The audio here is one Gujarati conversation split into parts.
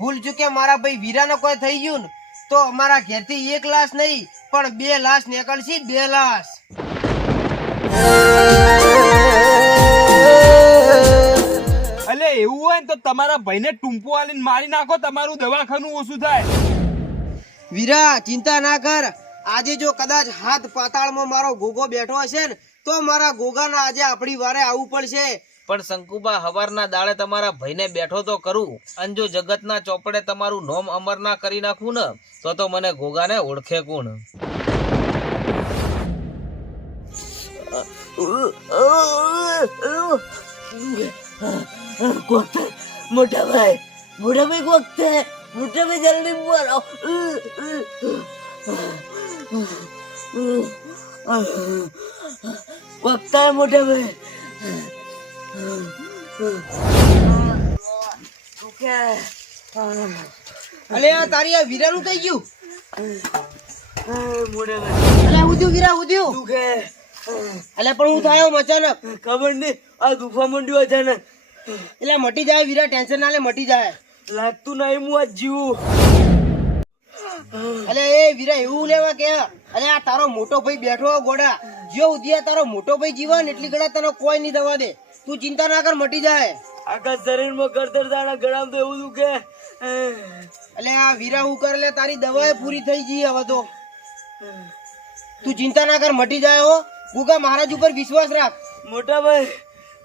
ભૂલ ચૂકે મારા ભાઈ વીરાને કોઈ થઈ ગયું ને તો અમારા ઘેરથી 1 લાશ નહીં પણ 2 લાશ નીકળશે, 2 લાશ. અલે એવું હોય ને તો તમારા ભાઈને ટૂંપો આલીને મારી નાખો, તમારું દવાખાનું ઓછું થાય. વીરા ચિંતા ના કર. આજે જો કદાચ હાથ પાતાળમાં મારો ગોગો બેઠો હશે ને તો મારા ગોગાના આજે આપણી વારે આવવું પડશે. પણ શંકુબા હવારના દાડે તમારા ભાઈને બેઠો તો કરું, અને જો જગતના ચોપડે તમારું નોમ અમર ના કરી નાખવું ને તો મને ગોગાને ઓળખે કોણ? મોટા ભાઈ જલ્દી બોલો. કોકતા હે મોટા ભાઈ. અલે આ તારી આ વીરાનું થઈ ગયું. મોટા ભાઈ અલે ઉધ્યું વીરા ઉધ્યું. દુખે. અલે પણ હું થયો અચાનક. ખબર નહીં આ દુખવા માંડ્યું અચાનક. એટલે મટી જાય વીરા, ટેન્શન ના લે, મટી જાય. લાગતું નહીં હું આજ જીવું. અલે એ વીરા એવું લેવા કે અલે આ તારો મોટો ભાઈ બેઠો ગોડા, જો ઉધિયા તારો મોટો ભાઈ જીવન એટલી ગળા તને કોઈ નહીં દવા દે. તું ચિંતા ના કર, મટી જાય. આખા શરીરમાં કરતર દાણા ગળામાં તો એવું દુખે. અલે આ વીરા હું કર લે, તારી દવાએ પૂરી થઈ ગઈ હવે તો. તું ચિંતા ના કર, મટી જાય. હો ગુગા મહારાજ ઉપર વિશ્વાસ રાખ. મોટા ભાઈ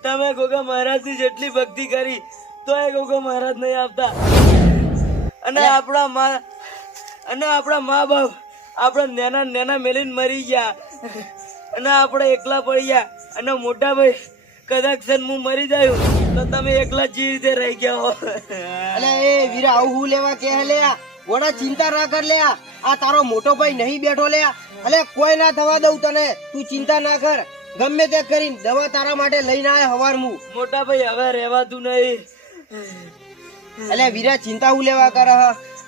તમે ગોગા મહારાજની જેટલી ભક્તિ કરી તો એ ગોગા મહારાજ નહીં આપતા. અને આપણા મા બાપ આપણા નેના મેલીને મરી ગયા, અને આપણે એકલા પડી ગયા. અને મોટા ભાઈ કદાચ હું મરી જાયું તો તમે એકલા જ રીતે રહી ગયા હો. અલે એ વીરા આવું હું લેવા કે લે ગોડા, ચિંતા ના કર લે. આ તારો મોટો ભાઈ નહીં બેઠો લે. અલે કોઈ ના થવા દઉં તને, તું ચિંતા ના કર. ગમે તે કરીને દવા તારા માટે લઈને આય હવારમું. મોટા ભાઈ હવે રહેવાતું નહીં. અલે વીરા ચિંતા હું લેવા કર.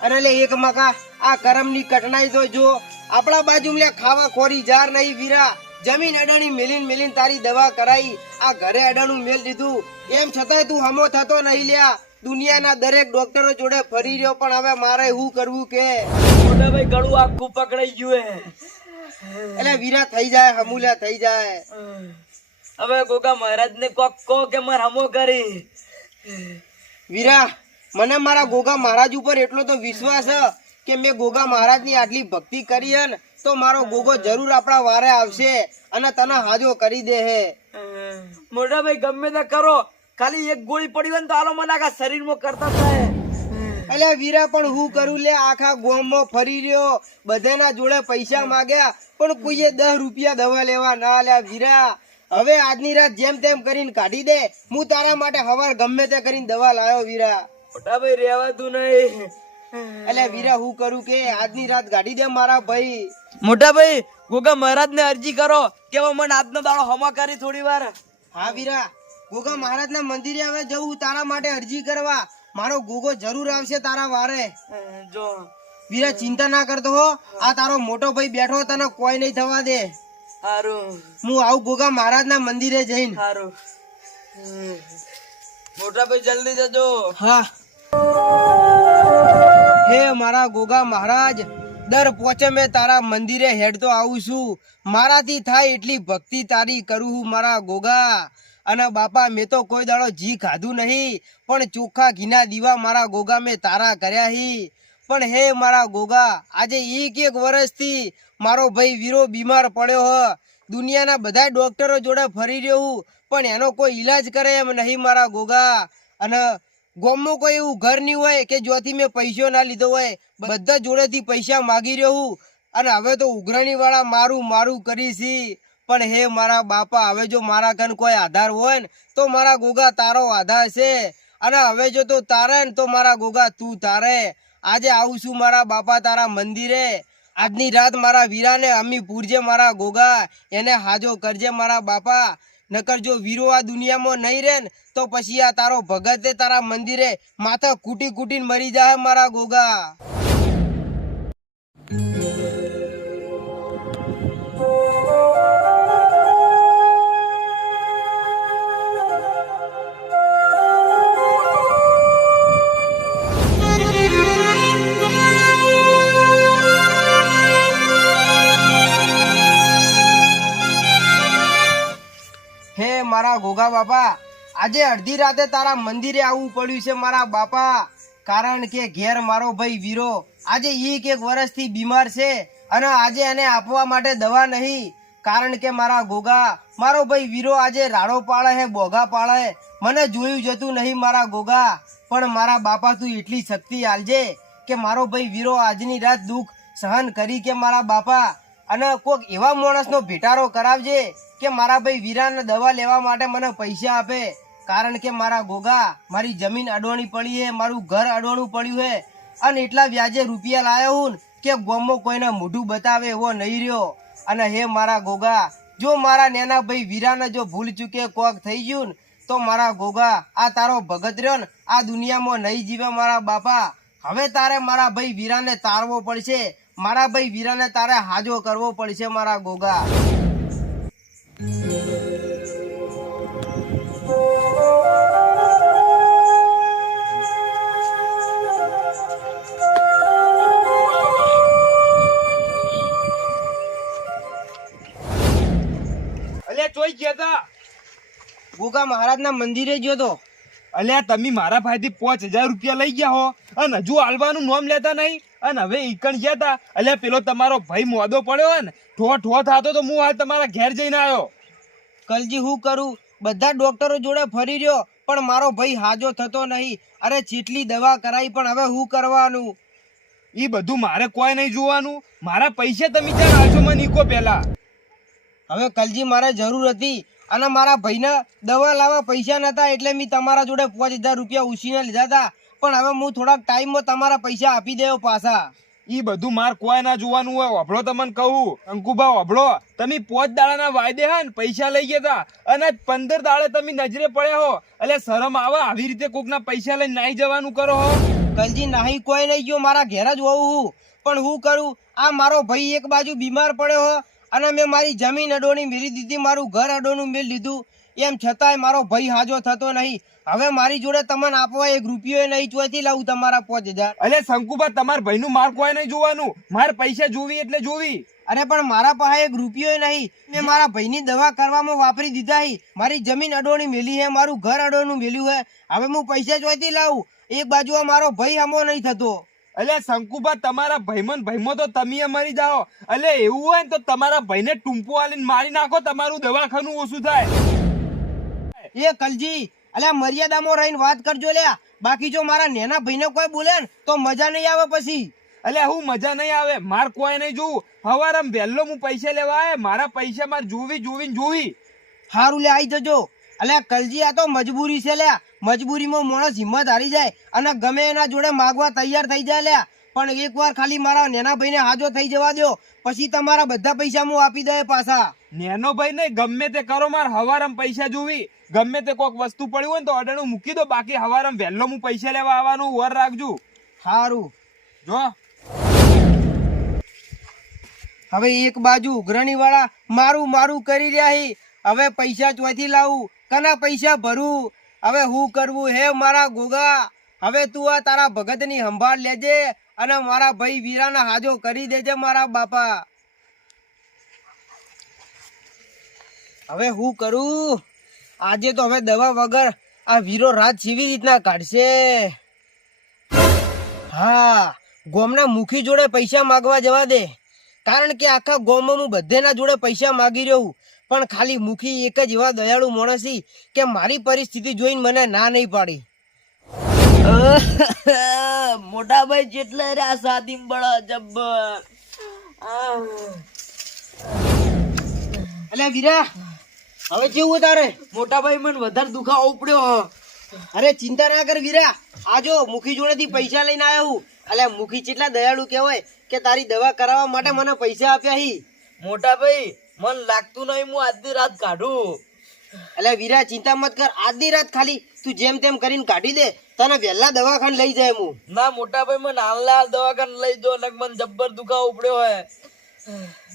અને લે એક મકા આ કરમની કટનાઈ તો જો આપણા બાજુ લે ખાવા ખોરી જાર નહીં વીરા. જમીન અડાણી મેલીન તારી દવા કરાઈ, આ ઘરે અડાણું મેલ દીધું, એમ છતાંય તું હમો થતો નહીં લ્યા. દુનિયાના દરેક ડોક્ટરો જોડે ફરી રહ્યો, પણ હવે મારે શું કરવું કે? મોટા ભાઈ ગળું આખું પકડાઈ ગયું હે. એટલે વીરા થઈ જાય, હમુલ્યા થઈ જાય. હવે ગોગા મહારાજ ને કોક કહો કે માર હમો કરી. વીરા મને મારા ગોગા મહારાજ ઉપર એટલો તો વિશ્વાસ છે કે મેં ગોગા મહારાજ ની આટલી ભક્તિ કરી હે ને તો મારો ગોગો જરૂર આપણા વારે આવશે અને તને હાજો કરી દે હે. મોટા ભાઈ ગમે તે કરો, ખાલી એક ગોળી પડી હોય ને તો આલો મને આખા શરીરમાં કરતા થાય. એટલે વીરા પણ હું કરું લે, આખા ગામમાં ફરી રહ્યો, બધાના જોડે પૈસા માંગ્યા પણ કોઈએ 10 રૂપિયા દવા લેવા ના લ્યા. વીરા હવે આજની રાત જેમ તેમ કરીને કાઢી દે, હું તારા માટે હવાર ગમે તે કરીને દવા લાયો. વીરા મોટા ભાઈ રહેવાતું નહીં. એટલે વીરા હું કરું કે આજની રાત કાઢી દે મારા ભાઈ. મોટા ભાઈ ગોગા મહારાજ ને અરજી કરો કે મને આજનો દાડો હમા કરી થોડી વાર. હા વીરા ગોગા મહારાજ ના મંદિરે હવે જવું તારા માટે અરજી કરવા. મારો ગોગો જરૂર આવશે તારા વારે. જો વીરા ચિંતા ના કરતો હો, આ તારો મોટો ભાઈ બેઠો, તને કોઈ નહીં થવા દે. સારું હું આવું ગોગા મહારાજ ના મંદિરે જઈને. સારું મોટા ભાઈ જલ્દી જજો. હા હે મારા ગોગા મહારાજ, દર પોચે મેં તારા મંદિરે હેડતો આવું છું. મારાથી થાય એટલી ભક્તિ તારી કરું હું મારા ગોગા. અને બાપા મેં તો કોઈ દાડો જી ખાધું નહીં, પણ ચોખ્ખા ઘીના દીવા મારા ગોગા મેં તારા કર્યા હી. પણ હે મારા ગોગા આજે 1 વર્ષથી મારો ભાઈ વીરો બીમાર પડ્યો હ. દુનિયાના બધા ડોક્ટરો જોડે ફરી રહ્યો હું, પણ એનો કોઈ ઈલાજ કરે એમ નહીં મારા ગોગા. અને ગામમાં કોઈ એવું ઘર નહીં હોય કે જ્યાંથી મેં પૈસો ના લીધો હોય, બધા જોડેથી પૈસા માગી રહ્યો હું. અને હવે તો ઉઘરાણી વાળા મારું કરીશી. પણ હે મારા બાપા હવે જો મારા ઘર કોઈ આધાર હોય ને તો મારા ગોગા તારો આધાર છે. અને હવે જો તો તારે ને તો મારા ગોગા તું તારે. આજે આવું છું મારા બાપા તારા મંદિરે. આજની રાત મારા વીરાને અમી પૂરજે મારા ગોગા, એને હાજો કરજે મારા બાપા. નકર જો વીરો આ દુનિયામાં નહીં રહે ને તો પછી આ તારો ભગતે તારા મંદિરે માથા કૂટીને મરી જાય મારા ગોગા. મારા ગોગા બાપા, આજે અડધી રાતે તારા મંદિરે આવવું પડ્યું છે મારા બાપા, કારણ કે ઘેર મારો ભાઈ વીરો આજે 1 વર્ષથી બીમાર છે અને આજે એને આપવા માટે દવા નહીં, કારણ કે મારા ગોગા મારો ભાઈ વીરો આજે રાડો પાડે હે, બોગા પાડે, મને જોયું જતું નહીં મારા ગોગા, પણ મારા બાપા તું એટલી શક્તિ આલજે કે મારો ભાઈ વીરો આજની રાત દુઃખ સહન કરી કે મારા બાપા, અને કોક એવા માણસનો ભેટારો કરાવજે કે મારા ભાઈ વીરાને દવા લેવા માટે મને પૈસા આપે, કારણ કે મારા ગોગા મારી જમીન અડોણી પડી હે, મારું ઘર અડોણું પડ્યું હે, અને એટલા વ્યાજે રૂપિયા લાયો હું કે ગામમાં કોઈને મોઢું બતાવે એવો નહીં રહ્યો, અને હે મારા ગોગા જો મારા નેના ભાઈ વીરાને જો ભૂલ ચૂકે કોક થઈ ગયું ને તો મારા ગોગા આ તારો ભગત રહ્યો ને આ દુનિયામાં નહીં જીવે મારા બાપા, હવે તારે મારા ભાઈ વીરાને તારવો પડશે, મારા ભાઈ વીરાને તારે હાજો કરવો પડશે મારા ગોગા. અલ્યા ચોઈ ગયા તા? ગોગા મહારાજના મંદિરે ગયો તો. અલ્યા તમે મારા ભાઈથી 5000 રૂપિયા લઈ ગયા હો અને હજુ આલવાનું નામ લેતા નહીં, અને હવે ઈકણ ગયા તા. અલ્યા પેલો તમારો ભાઈ મોદો પડ્યો હોય ને ઠો ઠો થાતો તો હું હાલ તમારા ઘેર જઈને આવ્યો. કલજી હું કરું, બધા ડોક્ટરો જોડે ફરી રહ્યો પણ મારો ભાઈ હાજો થતો નહીં, અરે ચીટલી દવા કરાઈ પણ હવે હું કરવાનું? ઈ બધું મારે કોઈ નહીં જોવાનું, મારા પૈસા તમે ત્યાં આલશો મને ઈકો પેલા. હવે કલજી મારે જરૂર હતી અને મારા ભાઈને દવા લાવવા પૈસા નતા એટલે મેં તમારા જોડે 5000 રૂપિયા ઉછીને લીધા હતા, પણ હવે હું થોડાક ટાઈમમાં તમારા પૈસા આપી દેવો પાછા. ઈ બધું માર કોઈ ના જોવાનું હોય. વાભળો તમને કહું અંકુભા, વાભળો, તમે 5 દાડાના વાયદે હા ને પૈસા લઈ ગયા તા અને 15 દાડે તમે નજરે પડ્યા હો. એટલે શરમ આવે આવી રીતે કોકના પૈસા લઈને નાઈ જવાનું કરો હો? કલજી નાહી કોઈ નહીં ગયો, મારા ઘેર જ હોઉં હું, પણ હું કરું, આ મારો ભાઈ એક બાજુ બીમાર પડ્યો હો અને મેં મારી જમીન અડોણી મેલી દીધી, મારું ઘર અડોનું મેળ લીધું, એમ છતાંય મારો ભાઈ હાજો થતો નહીં. હવે મારી જોડે તમને આપવા 1 રૂપિયો નહીં, ચોથી લાવું તમારા 5000? અલે શંકુભા, તમારા ભાઈનું માર કોઈ નહીં જોવાનું, માર પૈસા જોવી એટલે જોવી. અરે પણ મારા પાસે 1 રૂપિયો નહીં, મેં મારા ભાઈની દવા કરવામાં વાપરી દીધા હી, મારી જમીન અડોણી મેલી હે, મારું ઘર અડોનું મેલ્યું હે, હવે હું પૈસા ચોથી લાવું? એક બાજુ આ મારો ભાઈ હમો નહીં થતો. અલે શંકુભા, તમારા ભાઈમાં તો તમે મરી જાઓ. અલે એવું હોય ને તો તમારા ભાઈને ટૂંપો આલીને મારી નાખો, તમારું દવાખાનું ઓછું થાય. એ કલજી, અલ્યા મર્યાદામાં રહીને વાત કરજો લ્યા, બાકી જો મારા નેના ભાઈને કોઈ બોલે ને તો મજા નહીં આવે પછી. અલે હું મજા નહીં આવે, માર કોઈ નહીં જોવું. હવારમ વહેલો હું પૈસા લેવા આવે, મારા પૈસા માર જોવી. હારું લે આવી જજો. અલ્યા કલજી, આ તો મજબૂરી છે લ્યા, મજબૂરીમાં માણસ હિંમત હારી જાય અને ગમે એના જોડે માગવા તૈયાર થઈ જાય લ્યા, પણ એકવાર ખાલી મારા નેના ભાઈને હાજો થઈ જવા દો, પછી તમારા બધા પૈસા હું આપી દે પાછા. નેનો ભાઈ નહીં, ગમે તે કરો, માર હવારમ પૈસા જોવી. ગમે તે કોઈક વસ્તુ પડી હોય ને તો અડાણું મૂકી દો, બાકી હવારમ વહેલો હું પૈસા લેવા આવવાનું વર રાખજો. હારું જો હવે એક બાજુ ઉઘરણી વાળા મારું કરી રહ્યા હી, હવે પૈસા ચોથી લાવું, કના પૈસા ભરું, હવે હું કરવું હે મારા ગોગા? હવે તું આ તારા ભગતની સંભાળ લેજે અને મારા ભાઈ વીરાના હાજો કરી દેજે મારા બાપા. હવે હું કરું? આજે તો હવે દવા વગર આ વીરો રાત કેવી રીતના કાઢશે? હા, ગોમના મુખી જોડે પૈસા માગવા જવા દે, કારણ કે આખા ગોમમાં હું બધેના જોડે પૈસા માગી રહ્યો, પણ ખાલી મુખી એક જ એવા દયાળુ માણસ કે મારી પરિસ્થિતિ જોઈને મને ના નહીં પાડી. મોટા ભાઈ જેટલા રહ્યા સાદી બળા જબ્બર. અલ્યા વીરા, હવે કેવું તારે? મોટા ભાઈ મને વધારે દુખાવો ઉપડ્યો. અરે ચિંતા ના કર વીરા, આજો મુખી જોડેથી પૈસા લઈને આવ્યો હું. અલ્યા મુખી કેટલા દયાળુ કહેવાય કે તારી દવા કરાવવા માટે મને પૈસા આપ્યા હી. મોટા ભાઈ મન લાગતું નહીં હું આજની રાત કાઢું. અલ્યા વીરા, ચિંતા મત કર, આજની રાત ખાલી તું જેમ તેમ કરીને કાઢી દે, તને વહેલા દવાખાને લઈ જાય હું. ના મોટા ભાઈ મને હાલ દવાખાને લઈ દો, ને મને જબ્બર દુખાવો ઉપડ્યો હોય.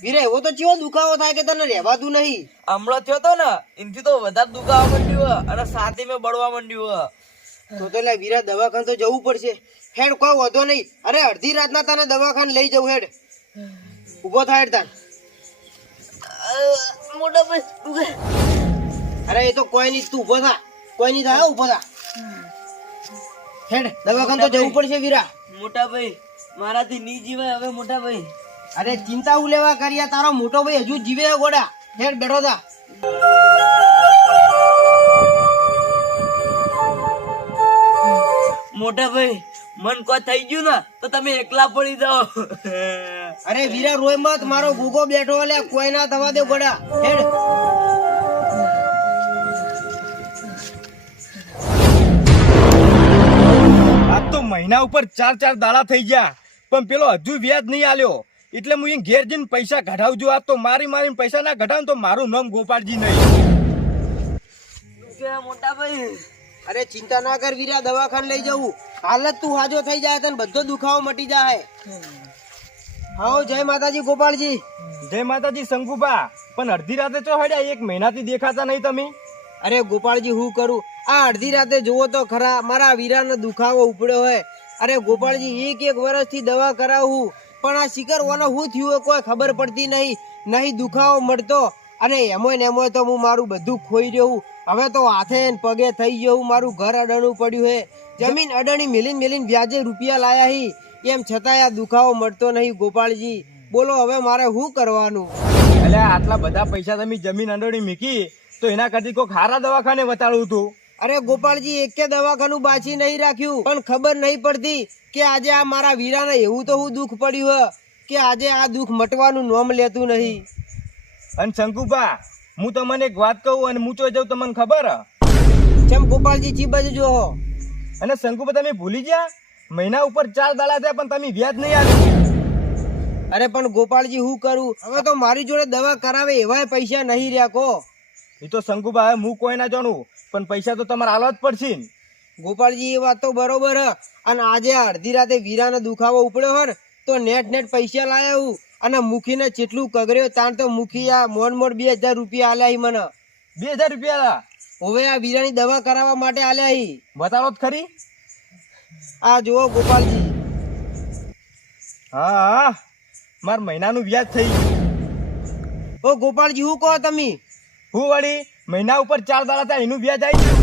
વીરા, એવો તો ચેવો દુખાવો થાય કે તને રહેવાતું નહીં? હમણાં થયો તો ને એનથી તો વધારે દુખાવા માંડ્યું અને સાથે મેં બળવા માંડ્યું. તો લે વીરા, દવાખાને તો જવું પડશે. હેડ, કોઈ વધો નહીં. અરે અડધી રાતના તને દવાખાને લઈ જવું. હેડ, ઉભો થાય. હેડ તાન. મોટા ભાઈ અરે એ તો કોઈ નહીં, તું ઉભો થા, કોઈ નહીં થાય, ઉભો થા. હેડ દવાખાને તો જવું પડશે વીરા. મોટા ભાઈ મારાથી નહીં જીવાય હવે મોટા ભાઈ. અરે ચિંતા હું લેવા કર્યા, તારો મોટો ભાઈ હજુ જીવે છે ગોડા. હેડ બેઠો થા. મોટા ભાઈ મન કોઈ થઈ ગયું ને તો તમે એકલા પડી જાઓ. અરે વીરા રોય મત, મારો ગુગો બેઠો, એટલે કોઈ ના થવા દે ગોડા. હેડ. આજ તો મહિના ઉપર 4 દાડા થઈ ગયા, પણ પેલો હજુ વ્યાજ નહીં આલ્યો. એટલે હું અહીં ઘેર જઈને પૈસા કઢાવજો. આજ તો મારીને પૈસા ના કઢાવ તો મારું નામ ગોપાળજી નહીં. કે મોટા ભાઈ અરે ચિંતા ના કર વીરા, દવાખાને લઈ જવું. હાલત તું હાજો થઈ જાય તને બધો દુખાવો મટી જાય. હા જય માતાજી ગોપાળજી. જય માતાજી શંકુબા. પણ અડધી રાતે ચો હડ્યા, 1 મહિનાથી દેખાતા નહીં તમે. અરે ગોપાળજી હું કરું, આ અડધી રાતે જોવો તો ખરા, મારા વીરાનો દુખાવો ઉપડ્યો હોય. અરે ગોપાળજી 1 વર્ષથી દવા કરાવું, પણ આ શિખર ઓનો શું થયું હોય કોઈ ખબર પડતી નહીં દુખાવો મળતો. અને એમોય તો હું મારું બધું ખોઈ રહ્યું. હવે તો હાથે ને પગે થઈ ગયું, મારું ઘર અડણું પડ્યું હે, જમીન અડણી મેલીને વ્યાજે રૂપિયા લાયા હી, એમ છતાંય આ દુખાવો મળતો નહીં. ગોપાળજી બોલો હવે મારે શું કરવાનું? એટલે આટલા બધા પૈસા તમે જમીન અંડોળી મૂકી તો એના કરતી કોઈ ખારા દવાખાને બતાડવું હતું. અરે ગોપાળજી એકે દવાખાનું બાચી નહીં રાખ્યું, પણ ખબર નહીં પડતી કે આજે આ મારા વીરાને એવું તો હું દુઃખ પડ્યું હે કે આજે આ દુઃખ મટવાનું નામ લેતું નહીં. અને શંકુબા હું તમને એક વાત કહું, અને હું ચો જાઉં તમને ખબર હ? ચમ ગોપાળજી ચી બાજુ જોહો? અને શંકુબા તમે ભૂલી ગયા, મહિના ઉપર 4 દાડા થયા પણ તમે વ્યાજ નહીં આપ્યું. અરે પણ ગોપાળજી હું કરું, હવે તો મારી જોડે દવા કરાવે એવાય પૈસા નહીં રહ્યા કો. એ તો શંકુબા હવે હું કોઈ ના જાણું, પણ પૈસા તો તમારે આલવા જ પડશે ને. ગોપાળજી એ વાત તો બરોબર હ. અને આજે અડધી રાતે વીરાનો દુખાવો ઉપડ્યો હર તો નેટ પૈસા લાયા હું, અને મુખીને જેટલું કગર્યો તાણ તો મુખી આ મોડ 2000 રૂપિયા આલ્યા હી મને. 2000 રૂપિયા? હવે આ વીરાની દવા કરાવવા માટે આલ્યા હી. બતાવો જ ખરી. આ જુઓ ગોપાળજી. હા માર મહિનાનું વ્યાજ થઈ ગયું. ઓ ગોપાળજી હું કહો તમે? હું વળી મહિના ઉપર 4 દાડા થયા એનું વ્યાજ આવી ગયું.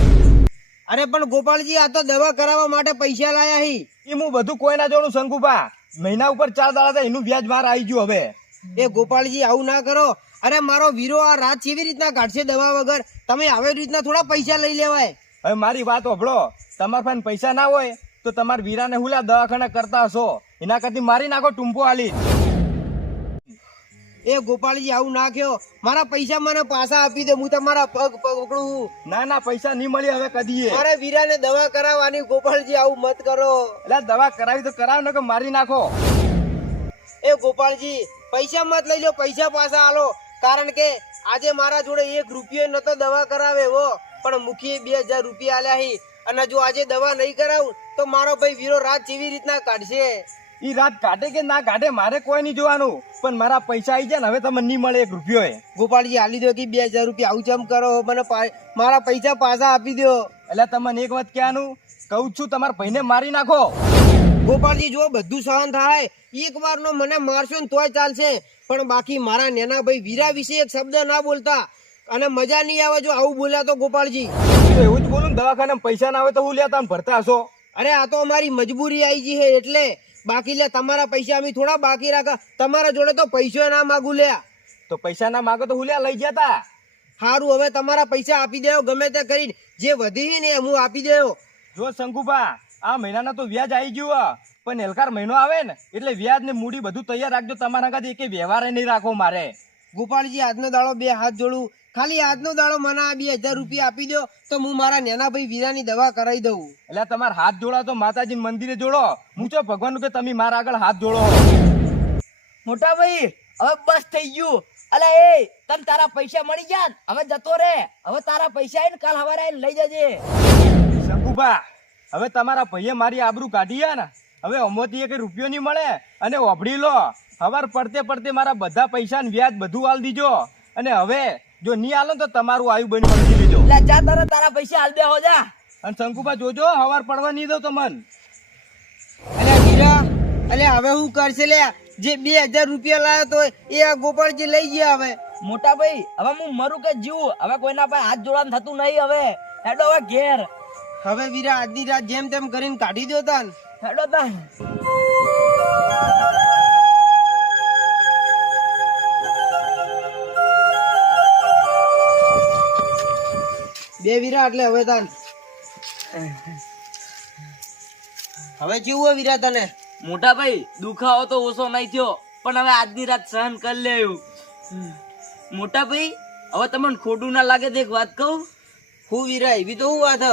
અરે પણ ગોપાળજી આ તો દવા કરાવવા માટે પૈસા લાયા હી. એ હું બધું કોઈ ના જોડું શંકુબા, મહિના ઉપર 4 દાડા થયા એનું વ્યાજ મારે આવી ગયું. હવે એ ગોપાળજી આવું ના કરો. અરે મારો વીરો આ રાત કેવી રીતના કાઢશે દવા વગર? તમે આવી રીતના થોડા પૈસા લઈ લેવાય. હવે મારી વાત સાંભળો, તમારા પાસે પૈસા ના હોય તો તમારા વીરાને હુલા દવાખાના કરતા હશો, એના કરતી મારી નાખો ટૂંપો આલી. એ ગોપાળજી આવું ના કહો, મારા પૈસા મને પાછા આપી દે, હું તમારા પગ પકડું. ના પૈસા નહીં મળે હવે કદી. મારે વીરાને દવા કરાવવાની. ગોપાળજી આવું મત કરો. એટલે દવા કરાવી તો કરાવ ને કે મારી નાખો. એ ગોપાળજી પૈસા મત લઈ લો, પૈસા પાછા આલો. કારણ કે આજે મારા જોડે 1 રૂપિયો નતો દવા કરાવે હો, પણ મુખીએ 2000 રૂપિયા આલ્યા હી. અને જો આજે દવા નહીં કરાવું તો મારો ભાઈ વીરો રાત કેવી રીતના કાઢશે? ઈ રાત કાઢે કે ના કાઢે મારે કોઈ નહીં જોવાનું, પણ મારા પૈસા આવી જાય ને હવે તમને નહીં મળે 1 રૂપિયો. ગોપાળજી આલી દો કે 2000 રૂપિયા. આવું ચમ કરો, મને મારા પૈસા પાછા આપી દો. એટલે તમને એક વાત કહેવાનું કહું છું, તમારા ભાઈને મારી નાખો. ગોપાળજી જો બધું સહન થાય, 1 વારનો મને મારશો ને તોય ચાલશે, પણ બાકી મારા નેના ભાઈ વીરા વિશે એક શબ્દ ના બોલતા, અને મજા નહીં આવે જો આવું બોલ્યા તો. ગોપાળજી તો એવું જ બોલું ને, દવાખાને પૈસા ના હોય તો હું લેતા ભરતા હશો. અરે આ તો અમારી મજબૂરી આવી ગઈ છે એટલે. બાકી લે તમારા પૈસા અમે થોડા બાકી રાખા, તમારા જોડે તો પૈસો ના માગું લ્યા. તો પૈસા ના માગો તો હું લઈ જતા. સારું હવે તમારા પૈસા આપી દેવો, ગમે તે કરીને જે વધી ને હું આપી દેવો. જો શંકુભા આ મહિનાના તો વ્યાજ આવી ગયું, પણ એલકાર મહિનો આવે ને એટલે વ્યાજ ને મૂડી બધું તૈયાર રાખજો. તમારા કાંઈ એક વ્યવહાર નહીં રાખો મારે. ગોપાળજી આજનો દાડો 2 હાથ જોડું, ખાલી આજનો દાડો મને આ 2000 રૂપિયા આપી દો તો હું મારા નેના ભાઈ વીરાની દવા કરાવી દઉં. એટલે તમારે હાથ જોડા તો માતાજી મંદિરે જોડો. હું તો ભગવાન કે તમે મારા આગળ હાથ જોડો. મોટા ભાઈ હવે બસ થઈ ગયું. અલે એ તને તારા પૈસા મળી ગયા, હવે જતો રે. હવે તારા પૈસા આવીને કાલ સવારે આવીને લઈ જજે. શંકુભા હવે તમારા ભાઈએ મારી આબરૂ કાઢી ને, હવે અમોથી 1 રૂપિયો નહીં મળે. અને ઓભળી લો, સવાર પડતે મારા બધા પૈસા ને વ્યાજ બધું આલ દીજો. અને હવે જો નહીં આલો તો તમારું આયુ બની સમજી લેજો. એટલે જા તારે તારા પૈસા હાલ દે હો જા. અને શંકુભા જોજો સવાર પડવા નહીં દઉં તમને. અલ્યા વીરા, અલ્યા હવે હું કરશે લે? જે 2000 રૂપિયા લાયો તો એ આ ગોપાળજી લઈ ગયા. હવે મોટા ભાઈ હવે હું મરું કે જીવું હવે કોઈના પાસે હાથ જોડવાનું થતું નહીં. હવે હેડો હવે ઘેર. હવે વીરા આજની રાત જેમ તેમ કરીને કાઢી દો તાન. હેડો તાન. બે વીરા એટલે હવે તાન. હવે કેવું હોય વીરા તને? મોટા ભાઈ દુખાવો તો ઓછો નહીં થયો પણ હવે આજની રાત સહન કરી લેવું. મોટા ભાઈ હવે તમને ખોટું ના લાગે તો એક વાત કહું. હું વીરા એવી તો હું વાત હ?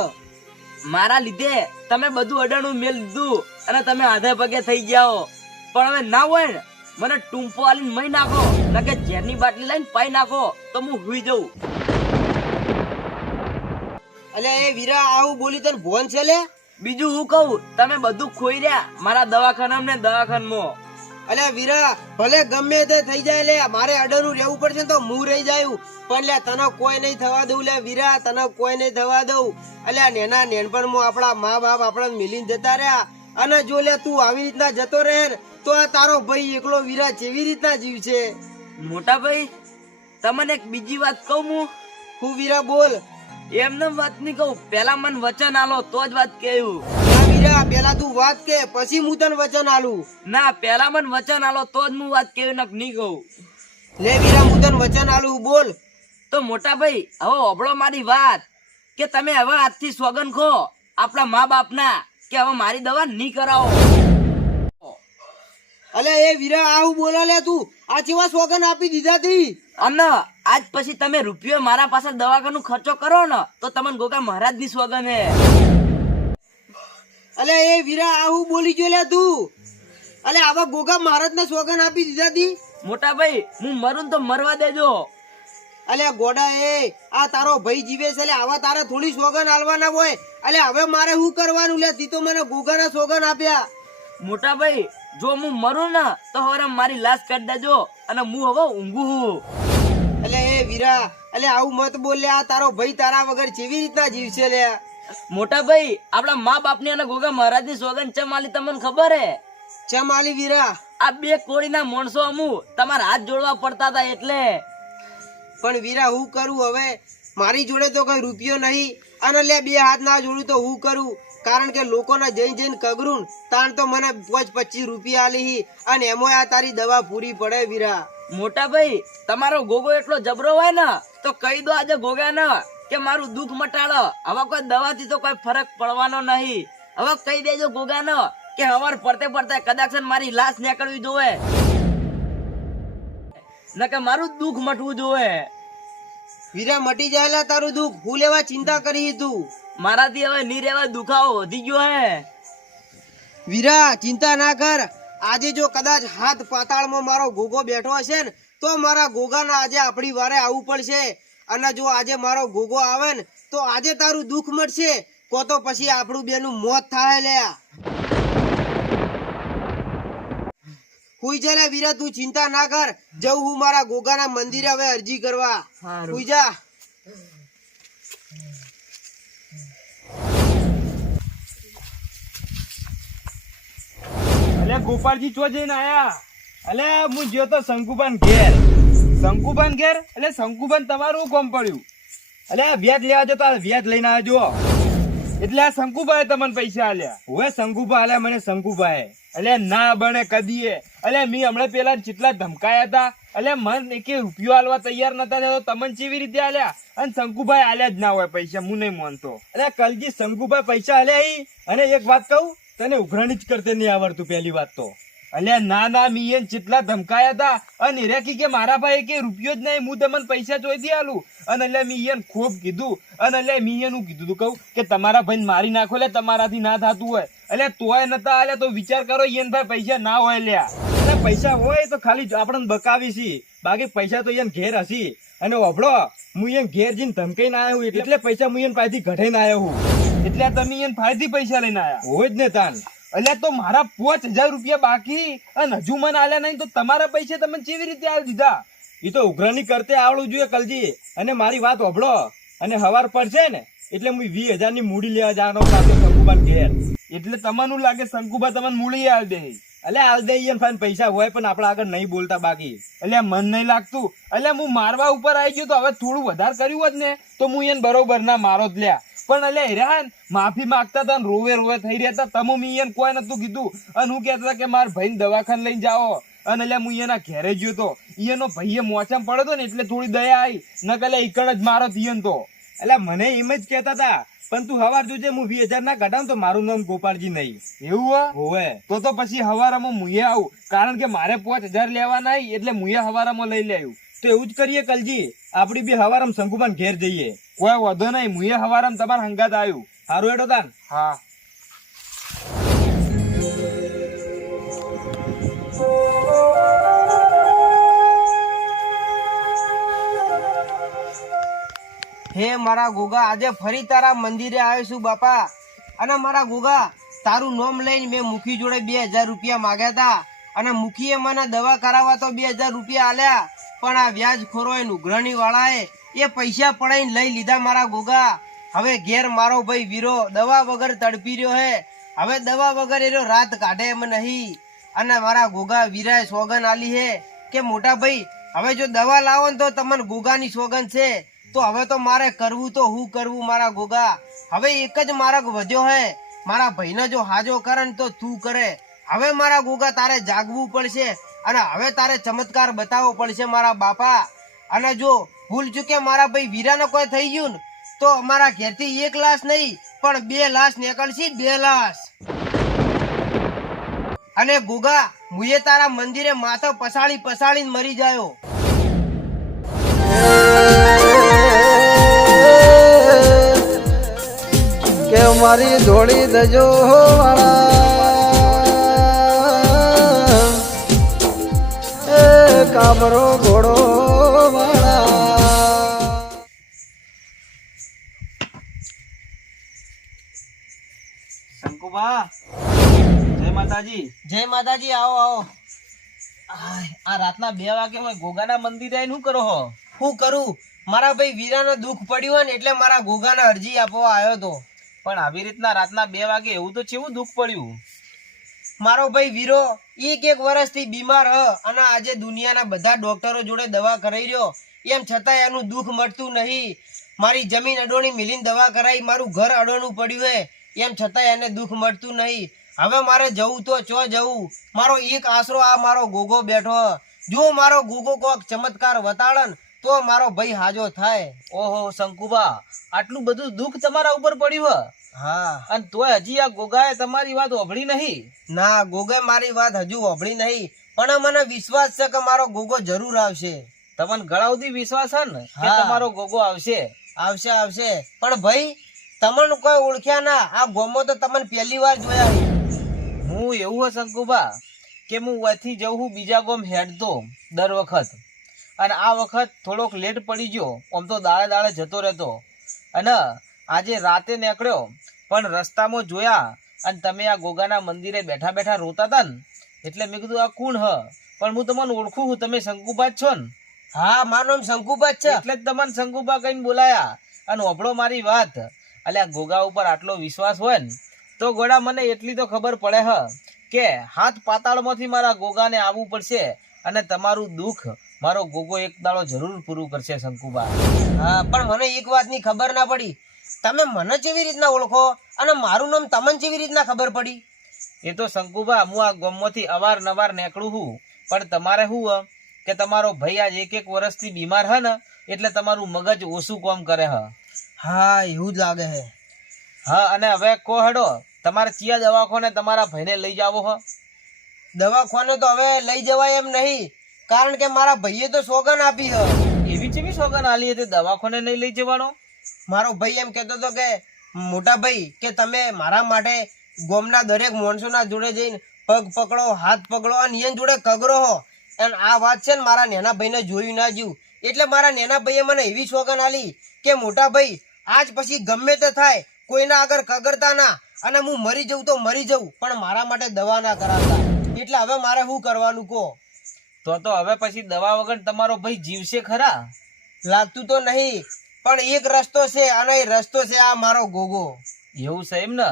મારા લીધે તમે બધું અડાણું મેલ લીધું અને તમે આધે પગે થઈ જાઓ પણ હવે ના હોય ને મને ટૂંપો આલીને મહી નાખો ના કે ઝેરની બાટલી લઈને પાઈ નાખો તો હું હુઈ જઉં. અલ્યા એ વીરા આવું બોલી તને ભોન છે લે? બીજું હું કહું તમે બધું ખોઈ રહ્યા મારા દવાખાનામાં ને દવાખાનામાં. અલ્યા વીરા ભલે ગમે તે થઈ જાય લે મારે અડરનું રહેવું પડશે ને તો હું રહી જાયું પણ લે તને કોઈ નહીં થવા દઉં લે વીરા તને કોઈ નહીં થવા દઉં. અલ્યા નેના નેનપણમાં આપણા મા બાપ આપણને મિલીને જતા રહ્યા અને જો લે તું આવી રીતના જતો રહે ને તો આ તારો ભાઈ એકલો વીરા કેવી રીતના જીવશે? મોટા ભાઈ તમને એક બીજી વાત કહું હું વીરા બોલ. એમને વાત નહીં કહું પેલા મને વચન આલો તો જ વાત કહ્યું. ના વીરા પેલા તું વાત કે પછી હું તને વચન આલું. ના પેલા મને વચન આલો તો જ હું વાત કહ્યું ને નહીં કહું. લે વીરા હું તને વચન આલું બોલ. તો મોટા ભાઈ હવે ઓભળો મારી વાત કે તમે હવે આજથી સોગન ખો આપણા મા બાપ ના કે હવે મારી દવા નહીં કરાવો. અલે એ વીરા આવું બોલા લે તું આ જેવા સોગન આપી દીધા તી અને આજ પછી તમે રૂપિયો મારા પાસે દવાખાનું ખર્ચો કરો ને તો તમને ગોગા મહારાજ ની સોગન હે. અલે એ વીરા આવું બોલી ગયો લે તું. અલે આવા ગોગા મહારાજ ને સોગન આપી દીધા તી. મોટા ભાઈ હું મરું તો મરવા દેજો. અલે ગોડા એ આ તારો ભાઈ જીવે છે લે આવા તારે થોડી સોગન આલવાના હોય. અલે હવે મારે શું કરવાનું લે તી તો મને ગોગા ના સોગન આપ્યા. મોટા ભાઈ જો હું મરું ને તો હવે મારી લાશ કાઢી દેજો અને હું હવે ઊંઘું હું. અલે એ વીરા અલે આવું મત બોલ લે આ તારો ભાઈ તારા વગર કેવી રીતના જીવશે લે? મોટા ભાઈ આપણા મા બાપ ની અને ગોગા મહારાજ ની સોગન ચમ આલી તમને ખબર હે? ચમ આલી વીરા? આ બે કોળીના માણસો અમુ તમારા હાથ જોડવા પડતા હતા એટલે. પણ વીરા હું કરું હવે મારી જોડે તો કઈ રૂપિયો નહીં અને લે બે હાથ ના જોડું તો હું કરું કારણ કે લોકોને જઈને જઈને કગરું તાણ તો મને 25 રૂપિયા આલી અને એમાં આ તારી દવા પૂરી પડે વીરા. મોટા ભાઈ તમારો ગોગો એટલો જબરો હોય ને તો કહી દો આજે ગોગા ને કે મારું દુઃખ મટાડો હવે કોઈ દવાથી તો કોઈ ફરક પડવાનો નહીં. હવે કહી દેજો ગોગા ને કે હવાર પડતે પડતે કદાચ મારી લાશ નીકળવી જોવે ન કે મારું દુઃખ મટવું જોવે. વીરા મટી જાય તારું દુઃખ હું લેવા ચિંતા કરી તું? મારાથી હવે ની રેવા દુખાવો વધી ગયો હે. વીરા ચિંતા ના કર આજે જો કદાચ હાથ પાતાળમાં મારો ગોગો બેઠો હશે ને તો મારા ગોગાના આજે આપણી વારે આવવું પડશે અને જો આજે મારો ગોગો આવે ને તો આજે તારું દુઃખ મટશે કો તો પછી આપણું બેનું મોત થાય લે. હુઈ જા લે વીરા તું ચિંતા ના કર જઉં હું મારા ગોગાના મંદિરે હવે અરજી કરવા. હુઈ જા. અલે ગોપાલજી ચો જઈને આયા? અલે હું ગયો તો શંકુબાન ઘેર. શંકુબાન ઘેર એટલે શંકુબાન તમારું કોમ પડ્યું? અલે આ વ્યાજ લેવા જતો વ્યાજ લઈને આવજો એટલે આ શંકુભાઈ તમને પૈસા આલ્યા. હવે શંકુભા આલ્યા મને શંકુભાઈ. અલે ના બને કદીએ. અલે મી હમણાં પેલા જેટલા ધમકાયા હતા અલે મન એકે રૂપિયો આલવા તૈયાર નતા થયો તમને કેવી રીતે આલ્યા? અને શંકુભાઈ આલ્યા જ ના હોય પૈસા હું નહીં માનતો. અલે કલજી શંકુભાઈ પૈસા આલ્યા અને એક વાત કહું તને ઉઘરાણી જ કરતે નહીં આવડતું પહેલી વાત તો. અલ્યા ના ના મી એને જેટલા ધમકાયા હતા અને રેખી કે મારા ભાઈ કે રૂપિયો જ નહીં હું તમને પૈસા જોઈતી આલું અને એટલે મી એને ખૂબ કીધું અને એટલે મી એનું કીધું તું કહું કે તમારા ભાઈ મારી નાખો લે તમારાથી ના થતું હોય એટલે તોય નતા આલ્યા તો વિચાર કરો એને ભાઈ પૈસા ના હોય લ્યા. અને પૈસા હોય તો ખાલી આપણને બકાવી છી બાકી પૈસા તો એને ઘેર હસી અને ઓભળો હું એને ઘેર જઈને ધમકાઈને આવ્યો હું એટલે પૈસા હું એને પાસેથી ઘટાઈને આવ્યો હું એટલે તમે એને ફાયથી પૈસા લઈને આવ્યા હોય જ ને તાન. એટલે તો મારા 5000 રૂપિયા બાકી અને હજુ મને આલ્યા નહીં તો તમારા પૈસા તમે કેવી રીતે આલી દીધા? એ તો ઉઘરાણી કરતે આવડવું જોઈએ કલજી. અને મારી વાત ઓભળો અને હવાર પડશે ને એટલે હું 20000 ની મૂડી લેવા જવાનો સાથે શંકુબાન ઘેર. એટલે તમને લાગે શંકુબા તમને મૂડી આલ દે અલ્યા હાલ દે ઈયન ફાઈન પૈસા હોય પણ આપડા આગળ નહીં બોલતા બાકી. અલ્યા મન નહીં લાગતું. અલ્યા હું મારવા ઉપર આવી ગયો તો હવે થોડું વધારે કર્યું હોત ને તો હું ઈયન બરોબર ના મારો જ લ્યા. પણ અલ્યા હેરાન માફી માંગતા હતા ને રોવે રોવે થઈ રહ્યા હતા. તમે મેં ઈયન કોઈ નતું કીધું અને હું કહેતા હતા કે મારા ભાઈને દવાખાને લઈને જાઓ. અને અલ્યા હું ઈયના ઘેરે ગયો તો ઈયનો ભાઈએ મોચામાં પડ્યો તો ને એટલે થોડી દયા આવી ન કે ઈકડ જ મારો ઈયન તો. એટલે મને એમ જ કહેતા હતા પણ તું હવાર જોજે હું 20,000 ના ઘટાડું તો મારું નામ ગોપાળજી નહીં. એવું હોવે તો પછી હવારામાં મુએ આવું કારણ કે મારે 5,000 લેવા નહીં એટલે મુએ હવારામાં લઈ લેવું. તો એવું જ કરીએ કલજી આપડી બી હવારામાં શંકુબાન ઘેર જઈએ. કોઈ વધો નહીં મુએ હવારામાં તમારા હંગાત આવ્યું. સારું હેડો તાન. હા હે મારા ગોગા આજે ફરી તારા મંદિરે આવ્યો છું બાપા. અને મારા ગોગા તારું નામ લઈને મેં મુખી જોડે 2,000 રૂપિયા માગ્યા હતા અને મુખીએ મને દવા કરાવવા તો 2,000 રૂપિયા આલ્યા પણ આ વ્યાજખોરો ઉઘરાણી વાળાએ એ પૈસા પડાઈને લઈ લીધા મારા ગોગા. હવે ઘેર મારો ભાઈ વીરો દવા વગર તડપી રહ્યો હે. હવે દવા વગર એનો રાત કાઢે એમ નહીં. અને મારા ગોગા વીરાએ સોગન આલી હે કે મોટા ભાઈ હવે જો દવા લાવો ને તો તમને ગોગાની સોગન છે. તો હવે તો મારે કરવું તો હું કરવું મારા ગોગા. હવે એક જ માર્ગ વધ્યો હે મારા ભાઈને જો હાજો કરે ને તો તું કરે. હવે મારા ગોગા તારે જાગવું પડશે અને હવે તારે ચમત્કાર બતાવવો પડશે મારા બાપા. અને જો ભૂલ ચૂકે મારા ભાઈ વીરાને કોઈ થઈ ગયું ને તો અમારા ઘેરથી 1 લાશ નહીં પણ 2 લાશ નીકળશે 2 લાશ. અને ગોગા મુએ તારા મંદિરે માથો પસાડીને મરી જાયો. કે મારી ધોળી દજો વાળા એ કાબરો ઘોડો વાળા. શંકુબા જય માતાજી. જય માતાજી. આવો આવો. આ રાતના 2 વાગે હું ગોગાના મંદિરે આવીને શું કરો હો? શું કરું મારા ભાઈ વીરાને દુઃખ પડ્યું હોય ને એટલે મારા ગોગાને અરજી આપવા આવ્યો તો. પણ આવી રીતના રાતના 2 વાગે એવું તો કેવું દુઃખ પડ્યું? મારો ભાઈ વીરો 1 વર્ષથી બીમાર હ અને આજે દુનિયાના બધા ડોક્ટરો જોડે દવા કરાઈ રહ્યો એમ છતાં એનું દુઃખ મળતું નહીં. મારી જમીન અડોણી મિલીને દવા કરાઈ મારું ઘર અડોણું પડ્યું હે એમ છતાં એને દુઃખ મળતું નહીં. હવે મારે જવું તો ચો જવું. મારો એક આશરો આ મારો ગોગો બેઠો. જો મારો ગોગો કોક ચમત્કાર વતાડન તો મારો ભાઈ હાજો થાય. ઓહો શંકુબા આટલું બધું દુઃખ તમારા ઉપર પડ્યું હે? હા. અને તોય હજી આ ગોગાએ તમારી વાત સાંભળી નહીં? ના ગોગે મારી વાત હજુ સાંભળી નહીં પણ મને વિશ્વાસ છે કે મારો ગોગો જરૂર આવશે. તમને ઘણા સુધી વિશ્વાસ છે ને કે હા. તમારો ગોગો આવશે? આવશે પણ ભાઈ તમને કોઈ ઓળખ્યા ના. આ ગોમો તો તમને પહેલી વાર જોયા છે. હું એવું હે શંકુબા કે હું અહીંથી જઉં છું બીજા ગામ હેડતો દર વખત અને આ વખત થોડોક લેટ પડી ગયો. આમ તો દાડે જતો રહેતો અને આજે રાતે નીકળ્યો પણ રસ્તામાં જોયા અને તમે આ ગોગાના મંદિરે બેઠા બેઠા રોતા હતા ને એટલે મેં કીધું આ કોણ હ? પણ હું તમને ઓળખું છું તમે શંકુબા જ છો ને? હા મારું નામ શંકુબા જ છે. એટલે જ તમને શંકુબા કહીને બોલાયા. અને ઓભળો મારી વાત. અલ્યા ગોગા ઉપર આટલો વિશ્વાસ હોય ને તો ગોડા મને એટલી તો ખબર પડે હ કે હાથ પાતાળમાંથી મારા ગોગાને આવવું પડશે અને તમારું દુઃખ મારો ગોગો એક દાડો જરૂર પૂરું કરશે શંકુબા. હા પણ મને એક વાતની ખબર ના પડી. તમે મને કેવી રીતના ઓળખો અને મારું નામ તમને કેવી રીતના ખબર પડી? એ તો શંકુબા હું આ ગામમાંથી અવારનવાર નીકળું છું પણ તમારે શું હ કે તમારો ભાઈ આજ 1 વર્ષથી બીમાર હે ને એટલે તમારું મગજ ઓછું કામ કરે હ. હા એવું જ લાગે છે. હા અને હવે કો હેડો તમારે ચિયા દવાખાને તમારા ભાઈને લઈ જાવો હ? દવાખાને તો હવે લઈ જવાય એમ નહીં કારણ કે મારા ભાઈએ તો સોગન આપી હ. એવી ચેવી સોગન આલી હતી દવાખાને નહીં લઈ જવાનો? મારો ભાઈ એમ કહેતો હતો કે મોટા ભાઈ કે તમે મારા માટે ગોમના દરેક માણસોના જોડે જઈને પગ પકડો હાથ પકડો અને એન જોડે કગરો હો. અને આ વાત છે ને મારા નેના ભાઈને જોયું ના જ્યું એટલે મારા નેના ભાઈએ મને એવી સોગન આલી કે મોટા ભાઈ આજ પછી ગમે તે થાય કોઈના આગળ કગરતા ના અને હું મરી જઉં તો મરી જઉં પણ મારા માટે દવા ના કરાવતા. એટલે હવે મારે શું કરવાનું કહો? તો હવે પછી દવા વગર તમારો ભાઈ જીવશે ખરા? લાગતું તો નહીં પણ એક રસ્તો છે અને એ રસ્તો છે આ મારો ગોગો. એવું છે એમ ને?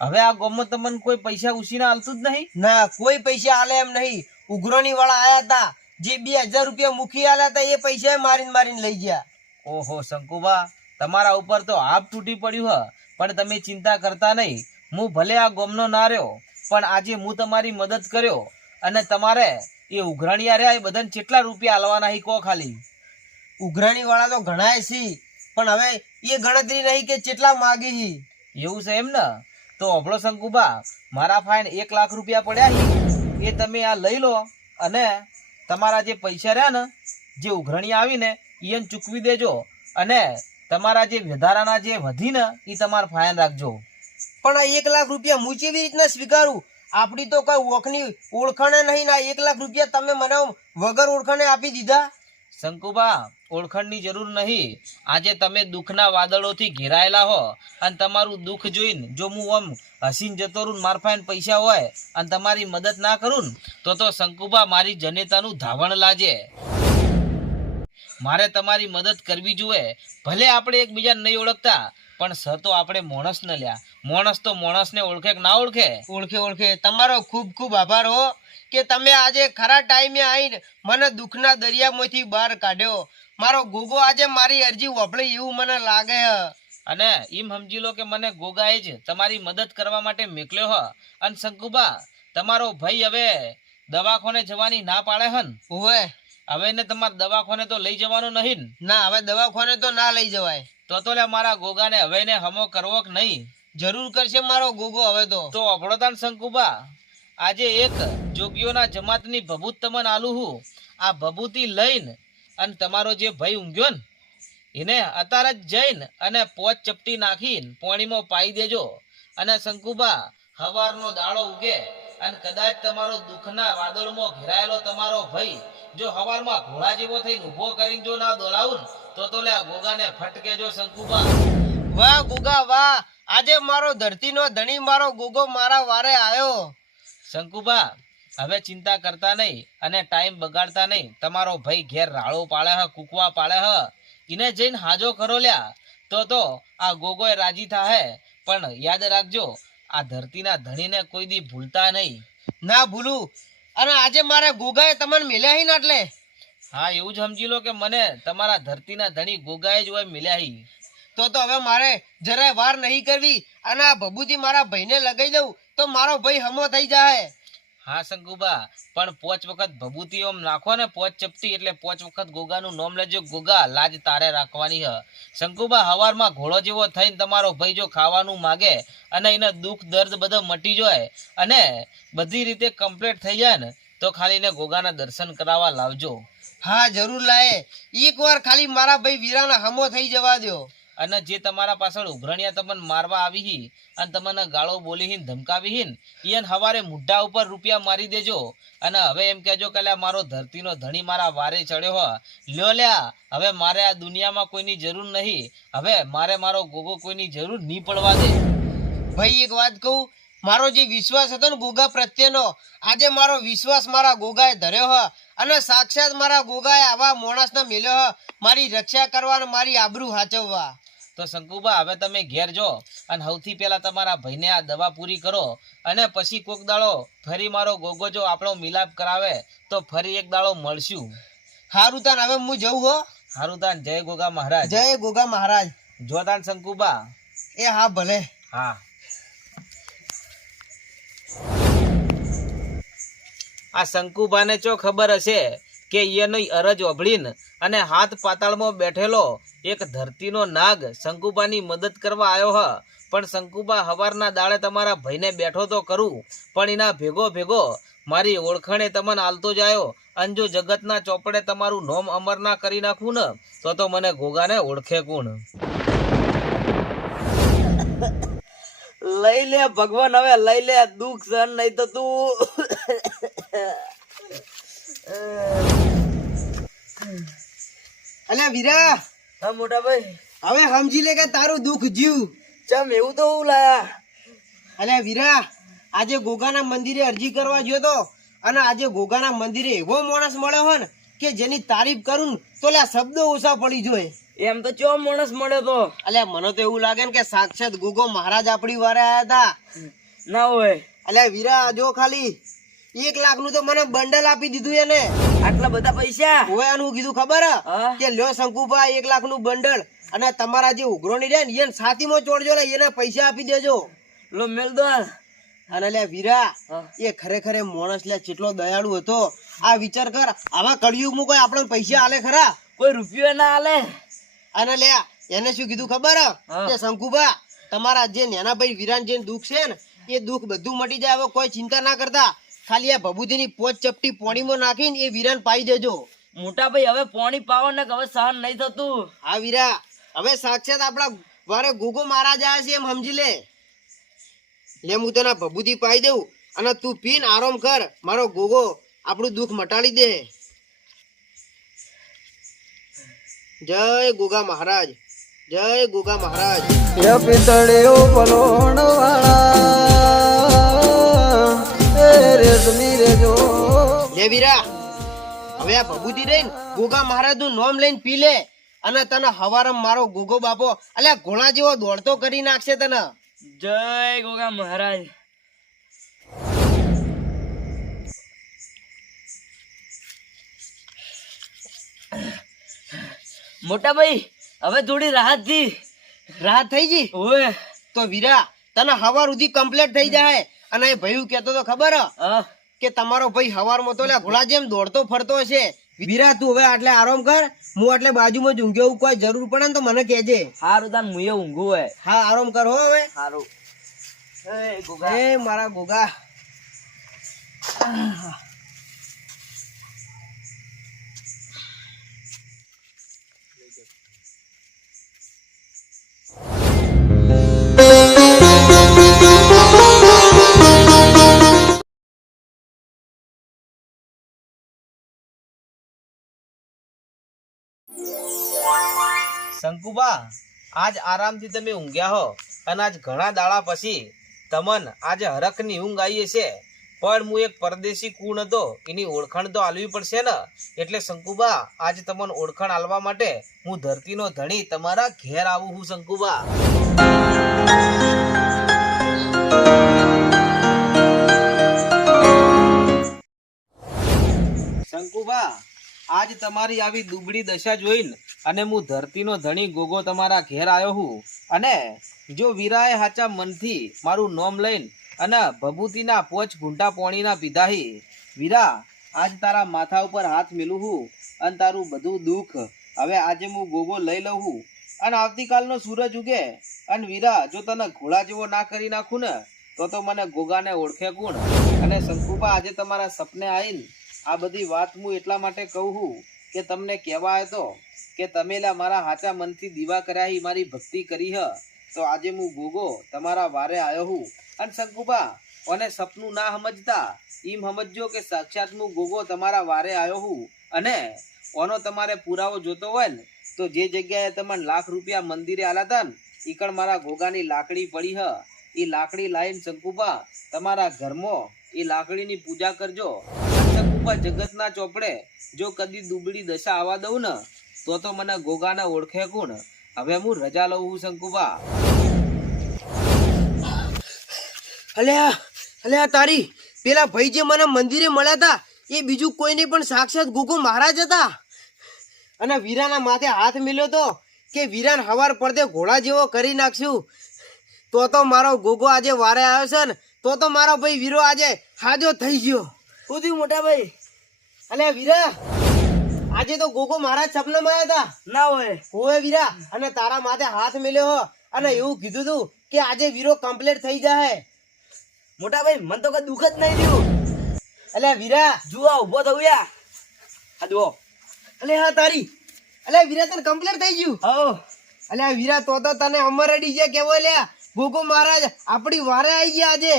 હવે આ ગામમાં તમને કોઈ પૈસા ઉછીના આલતું જ નહીં? ના, કોઈ પૈસા આલે એમ નહીં. ઉઘરાણી વાળા આયા હતા, જે 2000 રૂપિયા મૂકી આલ્યા હતા એ પૈસા મારીને લઈ ગયા. ઓહો શંકુબા, તમારા ઉપર તો હાફ તૂટી પડ્યું હ, પણ તમે ચિંતા કરતા નહીં. હું ભલે આ ગામનો ના રહ્યો, પણ આજે હું તમારી મદદ કર્યો, અને તમારે એ ઉઘરાણી રહ્યા એ બધાને કેટલા રૂપિયા આલવાના હી કહો ખાલી? ઉઘરાણી વાળા તો ઘણાય છે, પણ હવે એ ગણતરી નહીં કે કેટલા માગી હી. એવું છે એમ ને? તો અભળો શંકુબા, મારા ફાઈન 1 લાખ રૂપિયા પડ્યા હી, એ તમે આ લઈ લો, અને તમારા જે પૈસા રહ્યા ને, જે ઉઘરાણી આવી ને એને ચૂકવી દેજો, અને તમારા જે વધારાના જે વધી ને એ તમારે ફાઈન રાખજો. પણ આ 1 લાખ રૂપિયા હું કેવી રીતના સ્વીકારું? આપડી તો કઈ ઓળખની ઓળખાણે નહીં. ના 1 લાખ રૂપિયા તમે મને વગર ઓળખાણે આપી દીધા. શંકુબા, ઓળખાણની જરૂર નહીં. આજે તમે દુઃખના વાદળોથી ઘેરાયેલા હો, અને તમારું દુઃખ જોઈને જો હું આમ હસીને જતો રહું, માર પાસે પૈસા હોય અને તમારી મદદ ના કરું ને, તો શંકુબા મારી જનેતાનું ધાવણ લાજે. મારે તમારી મદદ કરવી જોઈએ. ભલે આપણે એકબીજાને નહીં ઓળખતા, પણ સર તો આપણે માણસ ન લ્યા. માણસ તો માણસને ઓળખે કે ના ઓળખે? ઓળખે. તમારો ખૂબ ખૂબ આભાર હો, કે તમે આજે ખરા ટાઈમે આવીને મને દુઃખના દરિયામાંથી બહાર કાઢ્યો. મારો ગોગો આજે મારી અરજી વાપરે એવું મને લાગે હ. અને એમ સમજી લો કે મને ગોગાએ જ તમારી મદદ કરવા માટે મોકલ્યો હ. અને શંકુબા, તમારો ભાઈ હવે દવાખાને જવાની ના પાડે હન? ઓવે. હવે ને તમારે દવાખાને તો લઈ જવાનું નહીં ને? ના, હવે દવાખાને તો ના લઈ જવાય. તો લે મારા ગોગાને હવે ને હમો કરવો કે નહીં? જરૂર કરશે મારો ગોગો હવે તો અભળોતાન શંકુબા, આજે એક જોગીઓના જમાતની ભભૂત તમને આલુ હું. આ ભભૂતિ લઈને અને તમારો જે ભાઈ ઊંઘ્યો ને એને અત્યારે જ જઈને અને પોચ ચપટી નાખીને પાણીમાં પાઈ દેજો. અને શંકુબા, હવારનો દાડો ઉગે અને કદાચ તમારો દુઃખના વાદળમાં ઘેરાયેલો તમારો ભાઈ જો હવારમાં ઘોડા જેવો થઈને ઊભો કરીને જો ના દોડાવું ને, તો લે આ ગોગાને ફટકે જો શંકુબા. વાહ ગોગા વાહ, આજે મારો ધરતીનો ધણી મારો ગોગો મારા વારે આવ્યો. શંકુબા, હવે ચિંતા કરતા નહીં અને ટાઈમ બગાડતા નહીં. તમારો ભાઈ ઘેર રાળો પાળે હ, કુકવા પાળે હ, એને જઈને હાજો કરો લ્યા. તો આ ગોગોય રાજી થાહે. પણ યાદ રાખજો, આ ધરતીના ધણીને કોઈ દી ભૂલતા નહીં. ના ભૂલું. અને આજે મારે ગોગાએ તમને મેલ્યા હી ને એટલે. હા, એવું જ સમજી લો કે મને તમારા ધરતીના ધણી ગોગાએ જ હોય મિલ્યા હી. તો હવે મારે જરાય વાર નહીં કરવી, અને આ ભભૂતિ મારા ભાઈને લગાઈ દઉં તો મારો ભાઈ હમો થઈ જાય. હા શંકુબા, પણ 5 વખત ભભૂતિ ઓમ નાખો ને, 5 ચપટી, એટલે 5 વખત ગોગાનું નામ લેજો. ગોગા, લાજ તારે રાખવાની હ. શંકુબા, હવારમાં ઘોડો જેવો થઈને તમારો ભાઈ જો ખાવાનું માગે અને એને દુઃખ દર્દ બધો મટી જાય અને બધી રીતે કમ્પ્લીટ થઈ જાય ને, તો ખાલી ને ગોગાના દર્શન કરાવવા લાવજો. હા જરૂર લાય. એક વાર ખાલી મારા ભાઈ વીરાના હમો થઈ જવા દો. અને જે તમારા પાછળ ઉઘરણિયા તમને મારવા આવી હી અને તમને ગાળો બોલી હી, ધમકાવી હી, ઈયન હવારે મુઢ્ઢા ઉપર રૂપિયા મારી દેજો. અને હવે એમ કહેજો કે મારો ધરતીનો ધણી મારા વારે ચડ્યો હ, લ્યો લ્યા, હવે મારે આ દુનિયામાં કોઈની જરૂર નહીં. હવે મારે મારો ગોગો કોઈની જરૂર નહીં પડવા દે. ભાઈ એક વાત કહું, મારો જે વિશ્વાસ હતો ને ગોગા પ્રત્યેનો, આજે મારો વિશ્વાસ મારા ગોગાએ ધર્યો હ. અને સાક્ષાત મારા ગોગાએ આવા માણસને મેલ્યો હ મારી રક્ષા કરવા અને મારી આબરૂ સાચવવા. તો શંકુબા, હવે તમે ઘેર જો અને સૌથી પહેલા તમારા ભાઈને આ દવા પૂરી કરો, અને પછી કોક દાડો ફરી મારો ગોગો જો આપણો મિલાપ કરાવે તો ફરી એક દાડો મળશું. હારું તાન હવે હું જઉં હો. હારું તાન, જય ગોગા મહારાજ. જય ગોગા મહારાજ. જો તાન શંકુબા. એ હા ભલે. હા. આ શંકુબાને ચો ખબર હશે કે એની અરજ ઓભળીને અને હાથ પાતાળમાં બેઠેલો એક ધરતીનો નાગ શંકુબાની મદદ કરવા આવ્યો હ. પણ શંકુબા, હવારના દાડે તમારા ભાઈને બેઠો તો કરું, પણ એના ભેગો મારી ઓળખાણે તમને આલતો જાયો. અને જો જગતના ચોપડે તમારું નોમ અમર ના કરી નાખું ને, તો મને ગોગાને ઓળખે કોણ? લઈ લે ભગવાન, હવે લઈ લે. દુઃખ સહન નહીં તો તું અલ્યા વીરા, હા મોટા ભાઈ, હવે સમજી લે કે તારું દુઃખ જીવ. ચમ એવું તો હું લાયા? અલ્યા વીરા, આજે ગોગાના મંદિરે અરજી કરવા ગયો તો, અને આજે ગોગાના મંદિરે એવો માણસ મળ્યો હોય ને કે જેની તારીફ કરું ને તો લ્યા શબ્દો ઓછા પડી જોઈએ. એમ તો ચો માણસ મળ્યો તો અલ્યા મને તો એવું લાગે ને કે સાક્ષાત ગોગો મહારાજ આપણી વારે આયા હતા. ના હોય. અલ્યા વીરા જો ખાલી 1 લાખ નું તો મને બંડલ આપી દીધું એને. આટલા બધા પૈસા હોય આનું કીધું ખબર હે? હા. કે લ્યો શંકુભા 1 લાખ નું બંડલ અને તમારા જે ઉઘરોણી રહ્યા ને એને છાતીમાં ચોડજો ને એને પૈસા આપી દેજો. લો મેલ દો. અને લ્યા વીરા હા. એ ખરેખર એ માણસ લ્યા કેટલો દયાળુ હતો. આ વિચાર કર આવા કળિયુગમાં કોઈ આપણને પૈસા આલે ખરા? કોઈ રૂપિયો ના આલે. અને લ્યા એને શું કીધું ખબર હે? હા. કે શંકુભા તમારા જે નાના ભાઈ વિરાન જે દુઃખ છે ને એ દુઃખ બધું મટી જાય. હવે કોઈ ચિંતા ના કરતા. ખાલી આ ભભૂતિની પોચ ચપટી પોણીમાં નાખીને એ વિરાન પાઈ દેજો. મોટા ભાઈ હવે પાણી પાવો ને હવે સહન નહીં થતું. હા વીરા હવે સાક્ષાત આપણા વારે ગોગો મહારાજ આવ્યા છે એમ સમજી લે. લે હું તને ભભૂતિ પાઈ દઉં અને તું પીન આરામ કર. મારો ગોગો આપણું દુઃખ મટાડી દે. જય ગોગા મહારાજ, જય ગોગા મહારાજ. એ પિતળિયો પલોણ વાળા એ રેશમી રેજો. લે વીરા હવે આ ભભૂતિ રહીને ગોગા મહારાજ નું નામ લઈને પી લે અને તને હવારમ મારો ગોગો બાપો અલ્યા ઘોડા જેવો દોડતો કરી નાખશે તને. જય ગોગા મહારાજ. મોટા ભાઈ હવે થોડી રાહત થી. રાહત થઈ ગઈ? ઓય તો વીરા તને હવાર સુધી કમ્પ્લીટ થઈ જાય. અને એ ભાઈ કેતો તો ખબર હે? હા કે તમારો ભાઈ હવારમાં તો લ્યા ઘોડા જેમ દોડતો ફરતો હશે. વીરા તું હવે આટલે આરામ કર. હું આટલે બાજુમાં જ ઊંઘ્યો. એવું કોઈ જરૂર પડે ને તો મને કહેજે. હારું તાન મુએ ઊંઘું હોય. હા આરામ કર હો હવે. હારું. એ ગોગા. એ મારા ગોગા. શંકુબા આજ આરામથી તમે ઊંઘ્યા હો અને આજ ઘણા દાડા પછી તમન આજે હરખની ઊંઘ આવી છે. પણ હું એક પરદેશી કુણ હતો એની ઓળખાણ તો આલવી પડશે ને. એટલે શંકુબા આજે તમને ઓળખાણ આલવા માટે હું ધરતીનો ધણી તમારા ઘેર આવું હું શંકુબા. શંકુબા આજ તમારી આવી દુબળી દશા જોઈને અને હું ધરતીનો ધણી ગોગો તમારા ઘેર આવ્યો હું. અને જો વીરાએ હાચા મનથી મારું નામ લઈને અને ભભૂતિના પોચ ઘૂંટા પોણીના પીધાહી. વીરા આજ તારા માથા ઉપર હાથ મેલું હું અને તારું બધું દુઃખ હવે આજે હું ગોગો લઈ લઉં હું. અને આવતીકાલનો સૂરજ ઉગે અને વીરા જો તને ઘોડા જેવો ના કરી નાખું ને તો મને ગોગાને ઓળખે કોણ. અને શંકુબા આજે તમારા સપને આવીને આ બધી વાત હું એટલા માટે કહું છું કે તમને કહેવા આવ્યો તો કે તમે મારા હાચા મનથી દીવા કર્યા મારી ભક્તિ કરી હ તો આજે હું ગોગો તમારા વારે આવ્યો હું. અને શંકુબા અને સપનું ના સમજતા એમ સમજજો કે સાક્ષાત હું ગોગો તમારા વારે આવ્યો હું. અને ઓનો તમારે પુરાવો જોતો હોય ને તો જે જગ્યાએ તમને લાખ રૂપિયા મંદિરે આલ્યા હતા ને ઈકણ મારા ગોગાની લાકડી પડી હ. એ લાકડી લાવીને શંકુબા તમારા ઘરમાં એ લાકડીની પૂજા કરજો. શંકુબા જગતના ચોપડે જો કદી દુબળી દશા આવવા દઉં ને તો મને ગોગાને ઓળખે કોણ. હવે હું રજા લઉં છું શંકુબા. અલ્યા અલ્યા તારી પેલા ભાઈ જે મને મંદિરે મળ્યા હતા એ બીજું કોઈ નહીં પણ સાક્ષાત ગોગો મહારાજ હતા. અને વીરાના માથે હાથ મેલ્યો તો કે વીરાન હવાર પડદે ઘોડા જેવો કરી નાખશું. તો મારો ગોગો આજે વારે આવ્યો છે ને તો મારો ભાઈ વીરો આજે હાજો થઈ ગયો. શું થયું મોટા ભાઈ? અલ્યા વીરા આજે તો ગોગો મહારાજ સપનામાં આવ્યા હતા. ના હોય. હોવે વીરા અને તારા માથે હાથ મેલ્યો હો અને એવું કીધું તું કે આજે વીરો કમ્પ્લીટ થઈ જાય. મોટા ભાઈ મને તો કઈ દુઃખ જ નહીં થયું. અલ્યા વીરા જુઓ ઉભો થયું યા. આ જુઓ. અલ્યા તારી અલ્યા વીરા તને કમ્પ્લીટ થઈ ગયું. હો. અલ્યા વીરા તો તને અમર અડી ગયા કેવો લ્યા ગોગો મહારાજ આપણી વારે આવી ગયા આજે.